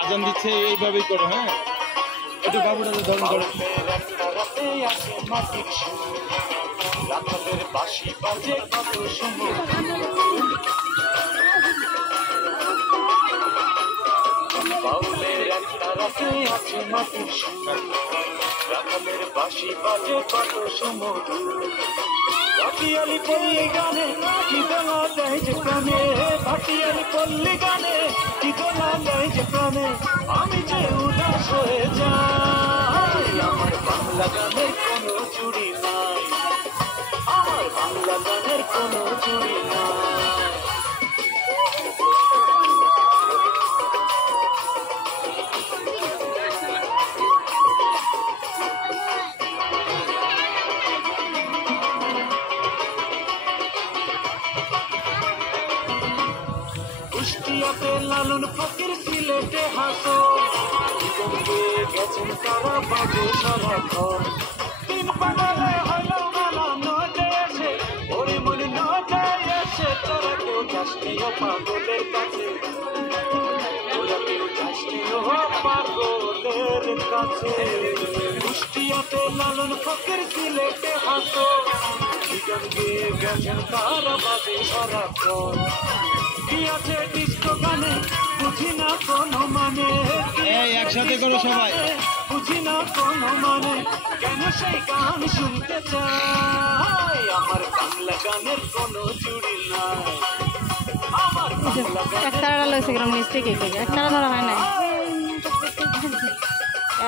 আজান দিচ্ছে এইভাবেই করো। হ্যাঁ, একটু বাবুটাকে ধরুন ধরো। রাতের বাঁশি বাজে কত সময়, বাউলের একটা রাতে আছে মাটির সুর, রাতের বাঁশি বাজে কত সময়। ভাটিয়ালি পল্লী গানে কি দোলা দেয় যে প্রাণে, ভাটিয়ালি পল্লী গানে কি দোলা দেয় যে প্রাণে, আমি যে উদাস হয়ে যাই। আমার বাংলা গানের কোনো চুরি নাই, আমার বাংলা গানের কোনো চুরি নাই। কুষ্টিয়াতে লালন ফকির, সিলেটে হাসন, গেছেন তারা বাজে সারাক্ষণ। তিন পাগলে হইল মেলা নদে এসে, ওরে মনে নদে এসে, তোরা কেউ যাসনি ও পাগলের কাছে, তোরা কেউ যাসনি ও পাগলের কাছে। কুষ্টিয়াতে লালন ফকির, সিলেটে হাসন, গেছেন তারা বাজে সারাক্ষণ। কি আছে ডিস্কো গানে বুঝি না কোনো মানে, একসাথে করো সবাই, বুঝি না কোনো মানে, কেন সেই গান শুনতে চাই। আমার বাংলা গানের কোনো জুড়ি নাই, আমার বাংলা একতারা লইছে গ্রাম মিস্টেক একতারা ধরা হয় না,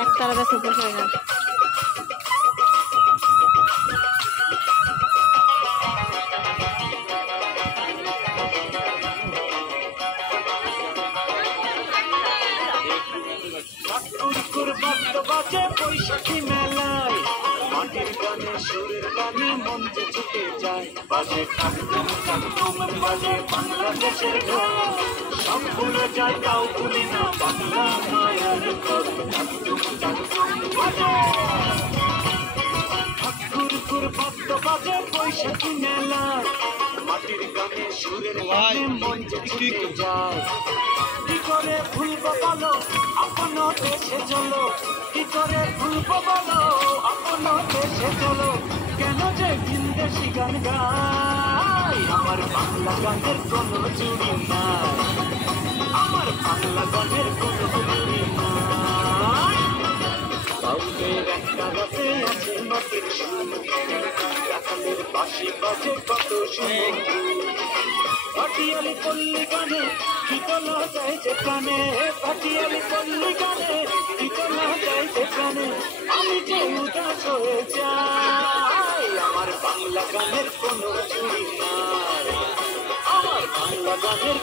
একতারা বেশ উপর হয়ে গেল। বাজে বৈশাখী মেলায়, মাটির গানে সুরের গানে মন যে ছুটে যায়, বাজে ঠাকুম ঠাকুম বাজে বাংলাদেশের ঢোল, সব ভুলে যায় তাও ভুলি না বাংলা মায়ের কোল। ঠাকুম ঠাকুম বাজে ঠাকুর বাদ্য বাজে বৈশাখী মেলায়, মাটির গানে সুরের গানে মন যে ছুটে যায়। কি করে ভুলবো বলো আপন দেশে চলো, কি করে ভুলবো বলো আপন দেশে চলো, কেন যে ভিনদেশি গান গাই। আমার বাংলা গানের কোনো চুরি নাই, আমার বাংলা গানের কোনো চুরি নাই। বাউলের একটা রাতে আছে মাটির সুর, রাখালের বাঁশি বাজে কত সুর। ভাটিয়ালি পল্লী গানে কি দোলা যায় যে প্রাণে, ভাটিয়ালি পল্লী গানে কি দোলা যায় যে প্রাণে, আমি যে উদাস হয়ে যাই। আমার বাংলা গানের কোনো চুরি নাই, আমার বাংলা গানের